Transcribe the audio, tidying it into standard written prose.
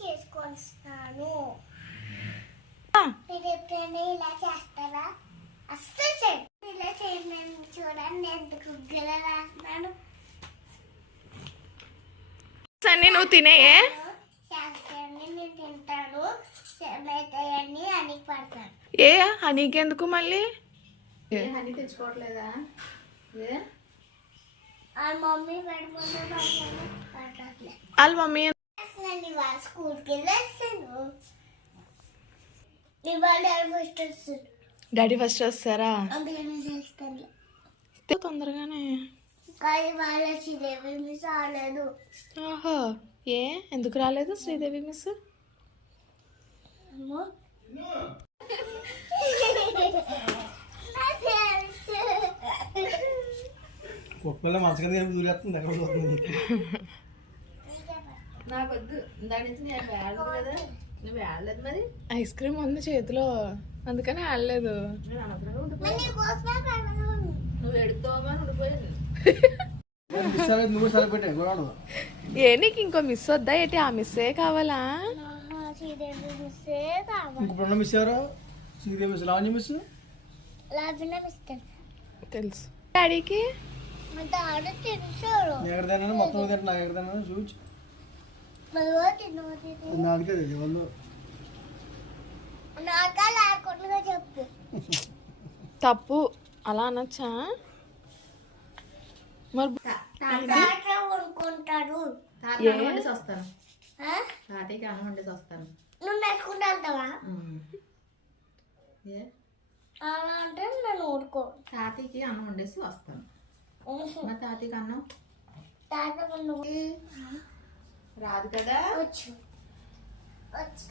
చేసుకొస్తాను. మీరు ఎప్పుడైనా ఇలా చేస్తారా? అస్సలు చేయండి. ఇలా చేయండి. చూడండి ఎంత కుగ్గలా రాస్తున్నాను. అన్నీ నువ్వు తినేయే చేస్తాను, నేను తింటాను. అవుతాయని అని పడతాను. ఏ హనీకి ఎందుకు మళ్ళీ? హనీ తెచ్చుకోవట్లేదా? మమ్మీ పడిపోతే పడట్లేదు. వాళ్ళ మమ్మీ ఇవాళ స్కూల్కి వెళ్ళేస్తాను. ఇవాళ ఫస్ట్ వస్తుంది. డాడీ ఫస్ట్ వస్తారా? అందుకని చేస్తాను. తొందరగానే. కానీ వాళ్ళ శ్రీదేవి మిస్ రాలేదు. ఆహో, ఏ ఎందుకు రాలేదు శ్రీదేవి మిస్? కుక్కల్లో మంచగా దూరేస్తుంది ఎక్కడ పోతుంది. నాకొద్దు, దాని నుంచి నేను వేడదు కదా. నువ్వు వేడలేదు మరి. ఐస్ క్రీమ్ ఉంది చేతిలో, అందుకని ఆడలేదు. నేను అనవసరంగా నువ్వు ఎడుతావా ఉండిపోయాను. నువ్వు సరిపెట్టే గొడవ. ఏ నీకు ఇంకో మిస్ వద్దా ఏంటి? ఆ మిస్సే కావాలా? శ్రీదేవి మిస్సే కావాలి. ఇంకొక మిస్ ఎవరు? Sridevi miss, Lavanya miss, Lavanya miss తెలుసు. డాడీకి మా డాడీ తెలుసు. ఎక్కడిదైనా మొత్తం తింటున్నా, ఎక్కడిదైనా చూచి నాకే తెలియదు వాళ్ళు. నాకా లేకుండా చెప్పు. తప్పు అలా అనొచ్చా? మరి తాత కొనుక్కుంటాడు. తాతకి అన్నం వండేసి వస్తాను. తాతయ్యకి అన్నం వండేసి వస్తాను. నువ్వు నెట్టుకుంటా వెళ్తావా? ఏ అలా అంటే నన్ను ఊరుకో. తాతయ్యకి అన్నం వండేసి వస్తాను. మరి తాతయ్యకి అన్నం తాత నువ్వు రాదు కదా. వచ్చు వచ్చు